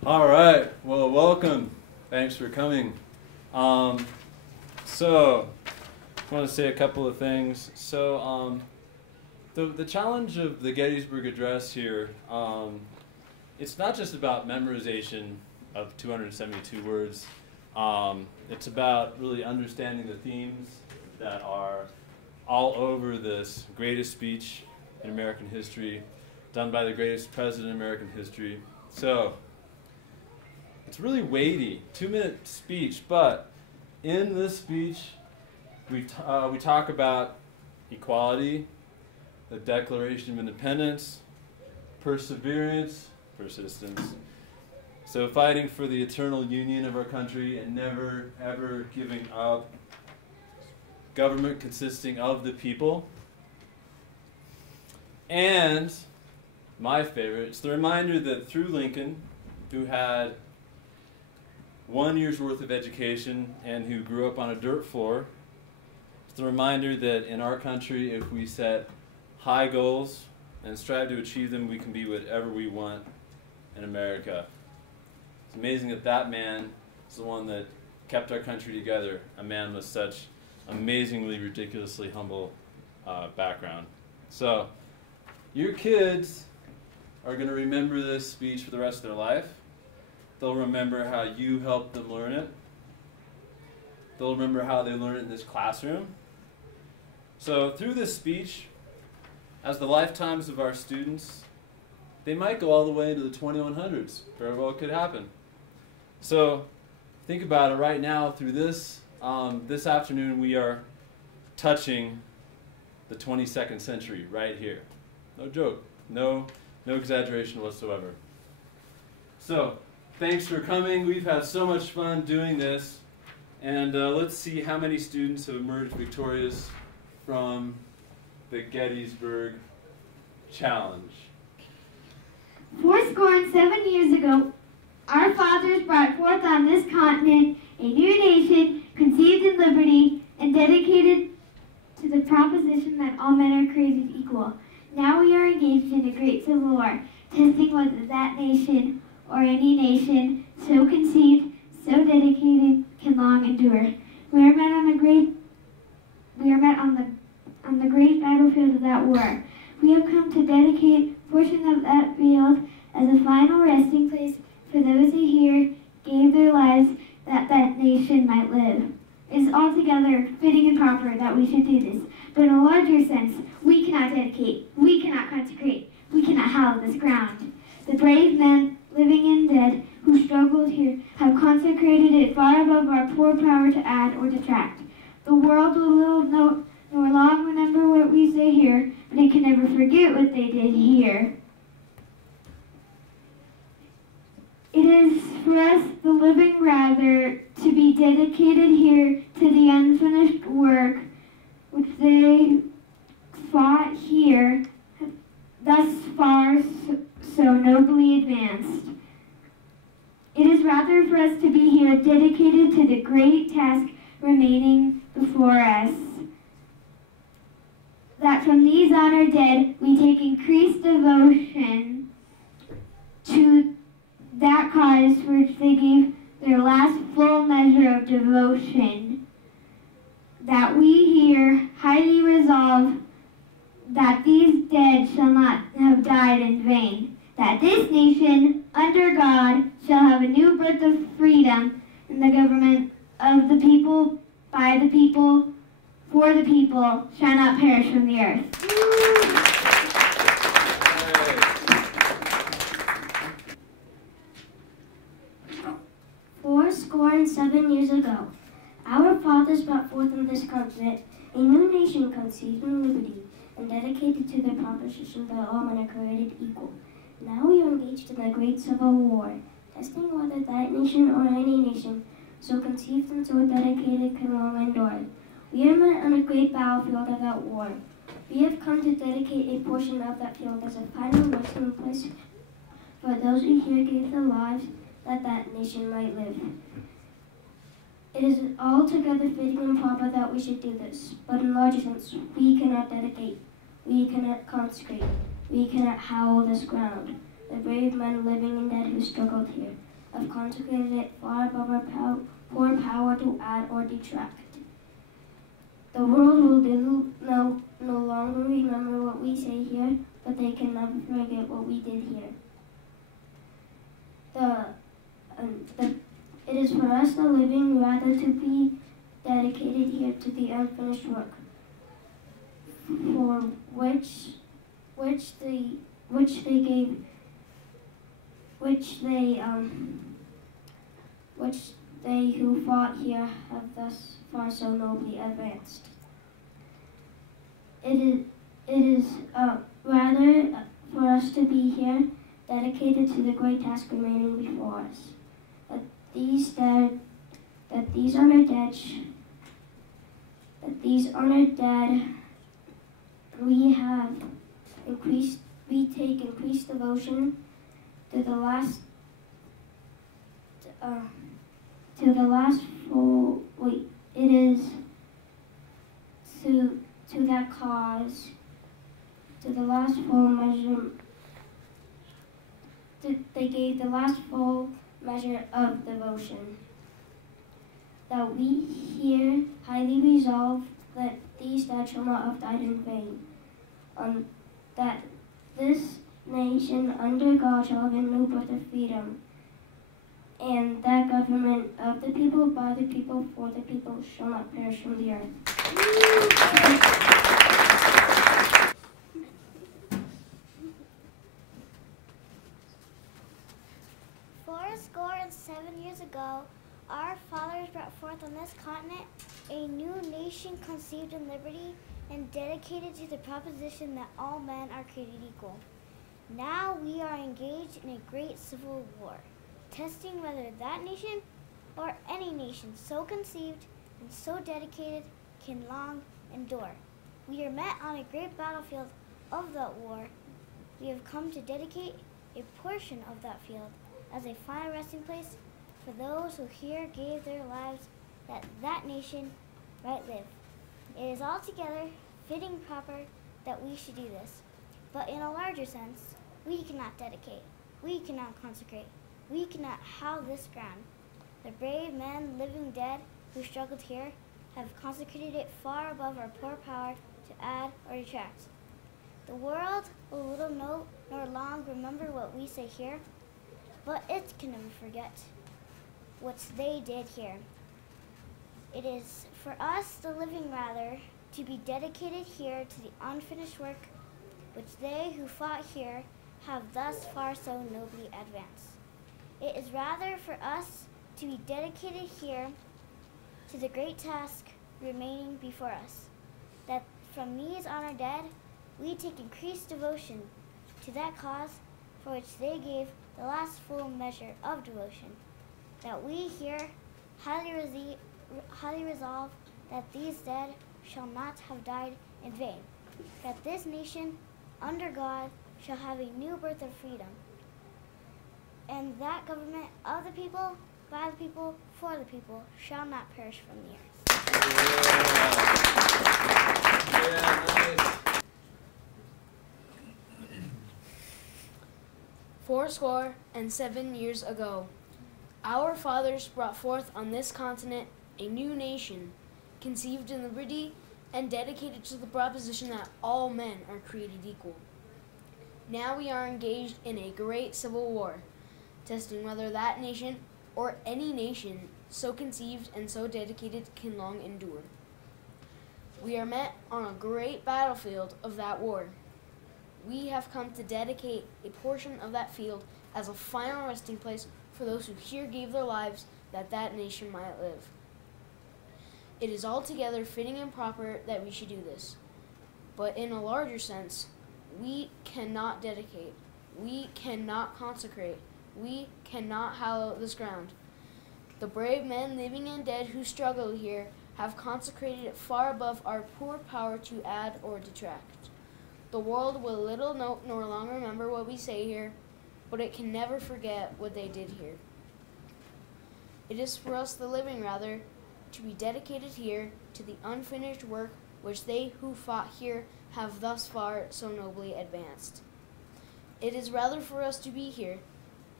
All right. Well, welcome. Thanks for coming. So, I want to say a couple of things. So, the challenge of the Gettysburg Address here, it's not just about memorization of 272 words. It's about really understanding the themes that are all over this greatest speech in American history, done by the greatest president in American history. So, it's really weighty, 2-minute speech, but in this speech, we talk about equality, the Declaration of Independence, perseverance, persistence. So fighting for the eternal union of our country and never, ever giving up. Government consisting of the people. And my favorite, it's the reminder that through Lincoln, who had 1 year's worth of education and who grew up on a dirt floor, it's the reminder that in our country, if we set high goals and strive to achieve them, we can be whatever we want in America. It's amazing that that man is the one that kept our country together, a man with such amazingly, ridiculously humble background. So, your kids are going to remember this speech for the rest of their life. They'll remember how you helped them learn it. They'll remember how they learned it in this classroom. So through this speech, as the lifetimes of our students, they might go all the way into the 2100s. Very well could happen. So think about it right now. Through this, this afternoon, we are touching the 22nd century right here. No joke. No exaggeration whatsoever. So thanks for coming. We've had so much fun doing this. And let's see how many students have emerged victorious from the Gettysburg Challenge. 7 years ago, our fathers brought forth on this continent a new nation conceived in liberty and dedicated to the proposition that all men are created equal. Now we are engaged in a great civil war, testing whether that nation or any nation so conceived, so dedicated, can long endure. We are met on the great battlefield of that war. We have come to dedicate a portion of that field as a final resting place for those who here gave their lives that that nation might live. It is altogether fitting and proper that we should do this, but in a larger sense, we cannot dedicate, we cannot consecrate, we cannot hallow this ground. The brave men, living and dead, who struggled here, have consecrated it far above our poor power to add or detract. The world will little note nor long remember what we say here, but it can never forget what they did here. It is for us, the living, rather, to be dedicated here to the unfinished work which they fought here, thus far so nobly advanced. It is rather for us to be here dedicated to the great task remaining before us, that from these honored dead we take increased devotion to that cause for which they gave their last full measure of devotion, that we here highly resolve that these dead shall not have died in vain, that this nation, under God, shall have a new birth of freedom in the government of the people, by the people, for the people, shall not perish from the earth. Fourscore and 7 years ago, our fathers brought forth on this continent a new nation conceived in liberty and dedicated to the proposition that all men are created equal. Now we are engaged in a great civil war, testing whether that nation or any nation so conceived and so dedicated can long endure. We are met on a great battlefield of that war. We have come to dedicate a portion of that field as a final resting place for those who here gave their lives that that nation might live. It is altogether fitting and proper that we should do this, but in larger sense, we cannot dedicate, we cannot consecrate, we cannot hallow this ground. The brave men living and dead who struggled here, have consecrated it far above our poor power to add or detract. The world will no longer remember what we say here, but they can never forget what we did here. It is for us, the living, rather to be dedicated here to the unfinished work, for which they who fought here have thus far so nobly advanced. It is rather for us to be here, dedicated to the great task remaining before us. That these honored dead, we take increased devotion to the last full. It is to that cause, to the last full measure. They gave the last full measure of devotion. That we here highly resolve that these dead shall not have died in vain. That this nation under God shall have a new birth of freedom, and that government of the people, by the people, for the people shall not perish from the earth. Fourscore and 7 years ago, our fathers brought forth on this continent a new nation conceived in liberty and dedicated to the proposition that all men are created equal. Now we are engaged in a great civil war, testing whether that nation or any nation so conceived and so dedicated can long endure. We are met on a great battlefield of that war. We have come to dedicate a portion of that field as a final resting place for those who here gave their lives that that nation might live. It is altogether fitting proper that we should do this. But in a larger sense, we cannot dedicate, we cannot consecrate, we cannot hallow this ground. The brave men, living dead, who struggled here, have consecrated it far above our poor power to add or detract. The world will little note nor long remember what we say here, but it can never forget what they did here. It is for us, the living rather, to be dedicated here to the unfinished work which they who fought here have thus far so nobly advanced. It is rather for us to be dedicated here to the great task remaining before us, that from these honored dead we take increased devotion to that cause for which they gave the last full measure of devotion, that we here highly resolve that these dead shall not have died in vain, that this nation under God shall have a new birth of freedom, and that government of the people, by the people, for the people shall not perish from the earth. Yeah, nice. Fourscore and 7 years ago, our fathers brought forth on this continent a new nation, conceived in liberty and dedicated to the proposition that all men are created equal. Now we are engaged in a great civil war, testing whether that nation or any nation so conceived and so dedicated can long endure. We are met on a great battlefield of that war. We have come to dedicate a portion of that field as a final resting place for those who here gave their lives that that nation might live. It is altogether fitting and proper that we should do this. But in a larger sense, we cannot dedicate, we cannot consecrate, we cannot hallow this ground. The brave men, living and dead, who struggle here have consecrated it far above our poor power to add or detract. The world will little note nor long remember what we say here, but it can never forget what they did here. It is for us, the living rather, to be dedicated here to the unfinished work which they who fought here have thus far so nobly advanced. It is rather for us to be here,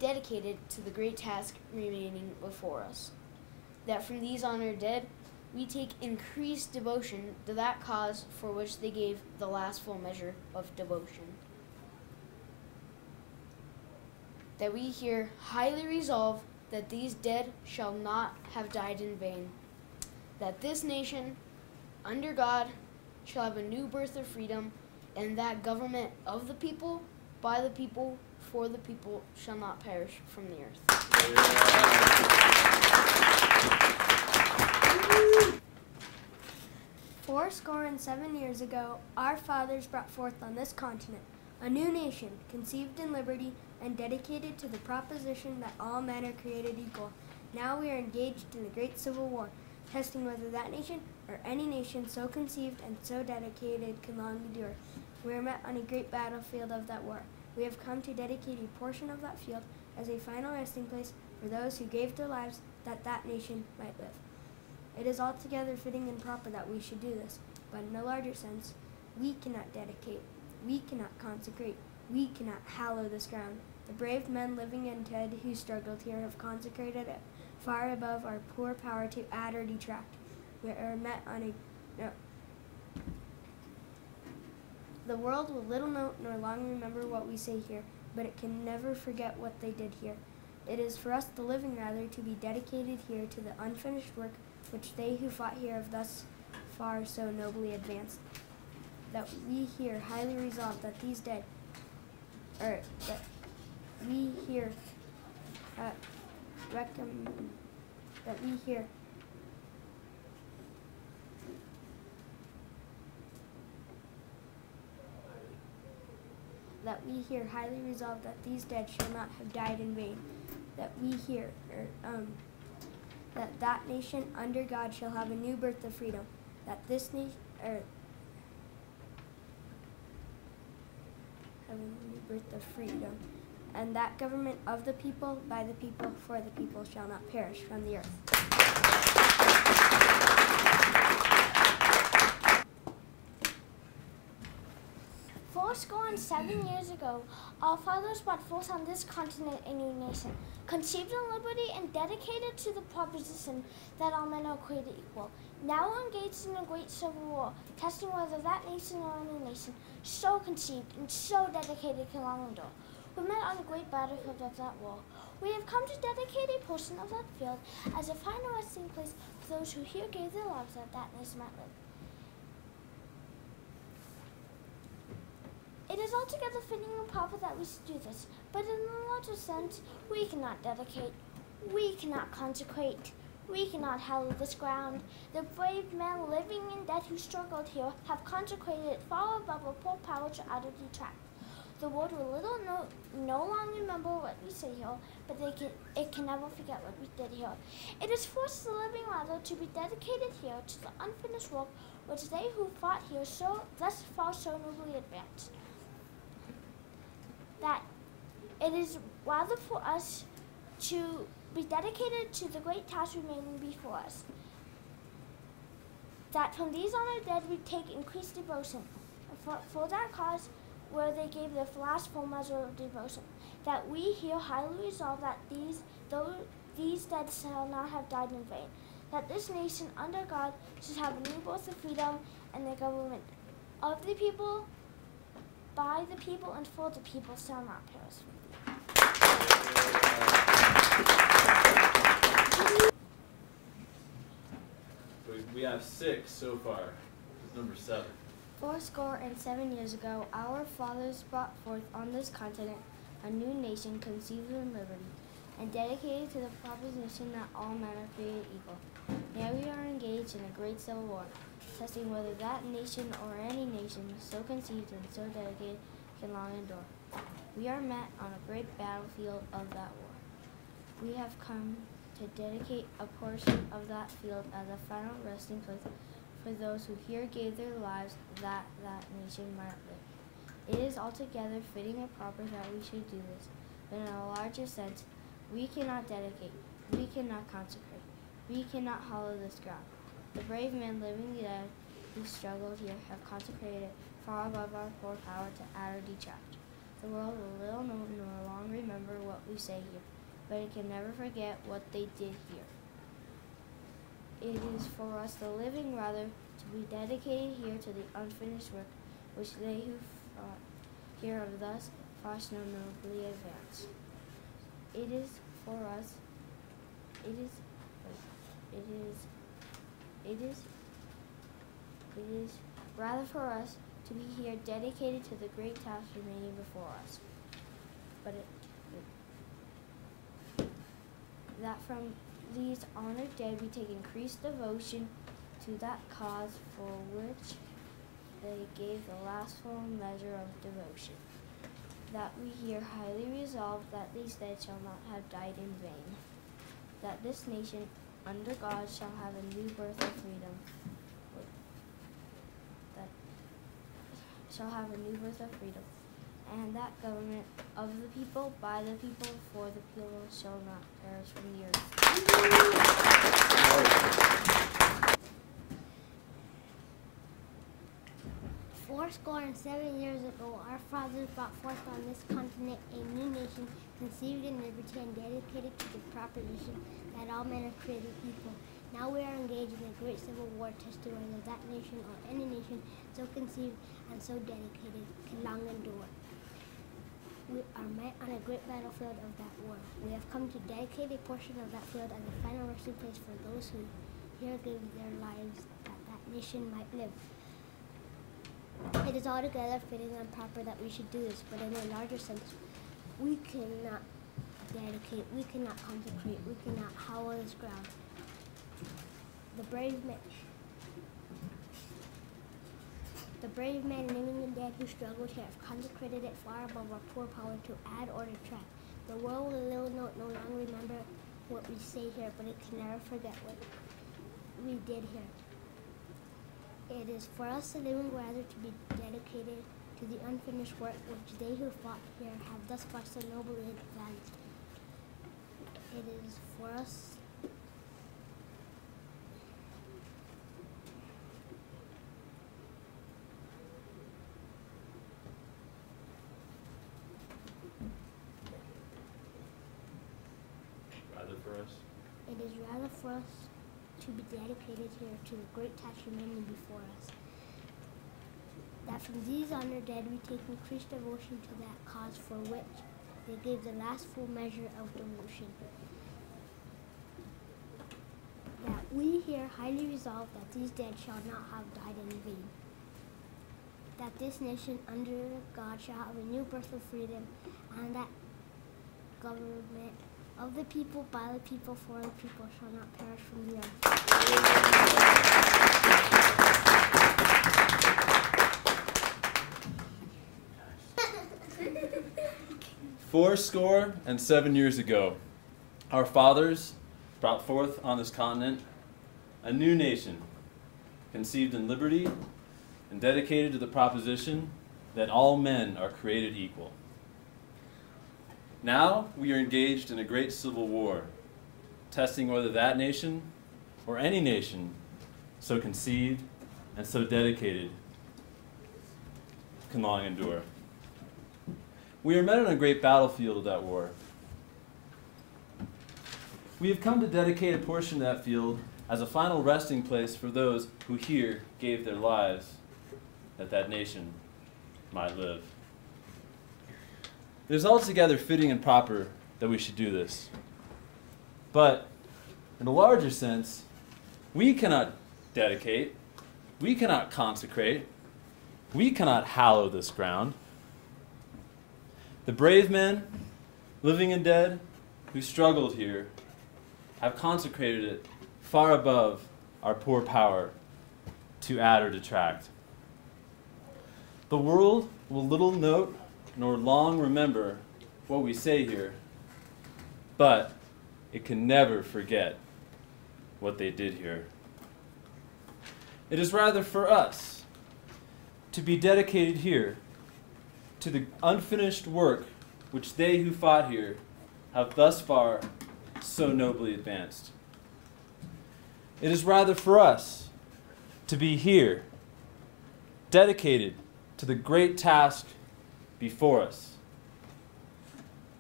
dedicated to the great task remaining before us. That from these honored dead, we take increased devotion to that cause for which they gave the last full measure of devotion. That we here highly resolve that these dead shall not have died in vain. That this nation, under God, shall have a new birth of freedom, and that government of the people, by the people, for the people, shall not perish from the earth. Yeah. 7 years ago, our fathers brought forth on this continent a new nation, conceived in liberty and dedicated to the proposition that all men are created equal. Now we are engaged in a great civil war, testing whether that nation or any nation so conceived and so dedicated can long endure. We are met on a great battlefield of that war. We have come to dedicate a portion of that field as a final resting place for those who gave their lives that that nation might live. It is altogether fitting and proper that we should do this, but in a larger sense, we cannot dedicate, we cannot consecrate, we cannot hallow this ground. The brave men living and dead who struggled here have consecrated it far above our poor power to add or detract. We are met on a... No. The world will little note nor long remember what we say here, but it can never forget what they did here. It is for us, the living rather, to be dedicated here to the unfinished work which they who fought here have thus far so nobly advanced. That we here highly resolve that these dead, that we here highly resolve that these dead shall not have died in vain. That we here, that nation under God shall have a new birth of freedom. That this nation, have a new birth of freedom. And that government of the people, by the people, for the people shall not perish from the earth. Fourscore and 7 years ago, our fathers brought forth on this continent a new nation, conceived in liberty and dedicated to the proposition that all men are created equal. Now engaged in a great civil war, testing whether that nation or any nation, so conceived and so dedicated, can long endure. We met on a great battlefield of that war. We have come to dedicate a portion of that field as a final resting place for those who here gave their lives that that nation might live. It is altogether fitting and proper that we should do this, but in a larger sense, we cannot dedicate, we cannot consecrate, we cannot hallow this ground. The brave men living and dead who struggled here have consecrated it far above our poor power to add or detract. The world will no longer remember what we say here, but it can never forget what we did here. It is forced the living rather to be dedicated here to the unfinished work which they who fought here thus far so nobly advanced. That it is rather for us to be dedicated to the great task remaining before us. That from these honored dead we take increased devotion, for that cause where they gave their last full measure of devotion. That we here highly resolve that these dead shall not have died in vain. That this nation under God should have a new birth of freedom and the government of the people, by the people, and for the people shall not perish. We have 6 so far. Number 7. 7 years ago, our fathers brought forth on this continent a new nation conceived in liberty and dedicated to the proposition that all men are created equal. Now we are engaged in a great civil war, testing whether that nation or any nation so conceived and so dedicated can long endure. We are met on a great battlefield of that war. We have come to dedicate a portion of that field as a final resting place for those who here gave their lives that that nation might live. It is altogether fitting and proper that we should do this, but in a larger sense, we cannot dedicate, we cannot consecrate, we cannot hallow this ground. The brave men living dead who struggled here have consecrated it far above our poor power to add or detract. The world will little know nor long remember what we say here, but it can never forget what they did here. It is for us, the living, rather, to be dedicated here to the unfinished work which they who fought here have thus far so nobly advanced. It is for us, it is rather for us to be here dedicated to the great task remaining before us. That from these honored dead we take increased devotion to that cause for which they gave the last full measure of devotion. That we here highly resolve that these dead shall not have died in vain. That this nation under God shall have a new birth of freedom. And that government of the people, by the people, for the people shall not perish from the earth. Fourscore and 7 years ago, our fathers brought forth on this continent a new nation, conceived in liberty and dedicated to the proposition that all men are created equal. Now we are engaged in a great civil war, testing whether that nation or any nation so conceived and so dedicated can long endure. We are met on a great battlefield of that war. We have come to dedicate a portion of that field as a final resting place for those who here gave their lives that that nation might live. It is altogether fitting and proper that we should do this, but in a larger sense, we cannot dedicate, we cannot consecrate, we cannot hallow this ground. The brave men living and dead who struggled here have consecrated it far above our poor power to add or detract. The world will little note no longer remember what we say here, but it can never forget what we did here. It is for us, the living, rather to be dedicated to the unfinished work which they who fought here have thus far so nobly advanced. It is for us to be dedicated here to the great task remaining before us. That from these honored dead we take increased devotion to that cause for which they gave the last full measure of devotion. That we here highly resolve that these dead shall not have died in vain. That this nation under God shall have a new birth of freedom, and that government of the people, by the people, for the people shall not perish from the earth. Fourscore and 7 years ago, our fathers brought forth on this continent a new nation, conceived in liberty and dedicated to the proposition that all men are created equal. Now we are engaged in a great civil war, testing whether that nation or any nation so conceived and so dedicated can long endure. We are met on a great battlefield of that war. We have come to dedicate a portion of that field as a final resting place for those who here gave their lives that that nation might live. It is altogether fitting and proper that we should do this. But in a larger sense, we cannot dedicate, we cannot consecrate, we cannot hallow this ground. The brave men, living and dead, who struggled here, have consecrated it far above our poor power to add or detract. The world will little note nor long remember what we say here, but it can never forget what they did here. It is rather for us to be dedicated here to the unfinished work which they who fought here have thus far so nobly advanced. It is rather for us to be here, dedicated to the great task before us,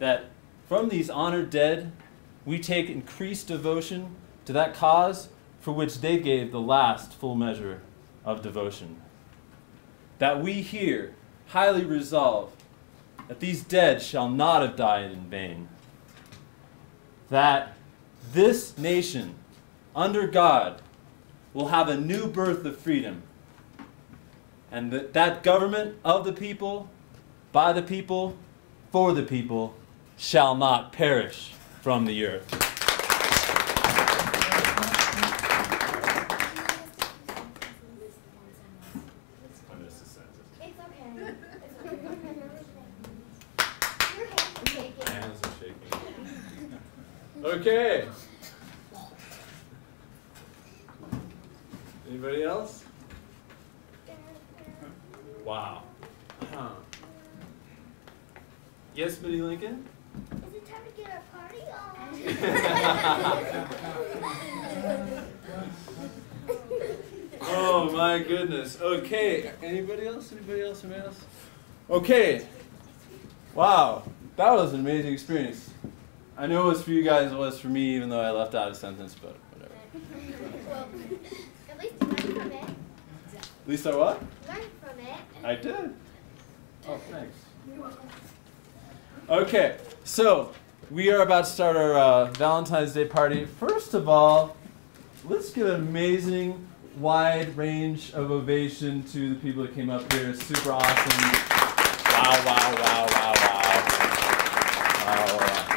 that from these honored dead, we take increased devotion to that cause for which they gave the last full measure of devotion. That we here highly resolve that these dead shall not have died in vain. That this nation, under God, will have a new birth of freedom. And that government of the people, by the people, for the people, shall not perish from the earth. Okay. Anybody else? Wow. Huh. Yes, Minnie Lincoln? Is it time to get our party on? Oh my goodness. Okay. Anybody else? Anybody else? Anybody else? Okay. Wow. That was an amazing experience. I know it was for you guys, it was for me, even though I left out a sentence, but whatever. Well, at least you learned from it. At least I what? Learned from it. I did. Oh, thanks. Okay, so we are about to start our Valentine's Day party. First of all, let's give an amazing wide range of ovation to the people that came up here. It's super awesome. Wow, wow, wow, wow, wow. Wow, wow.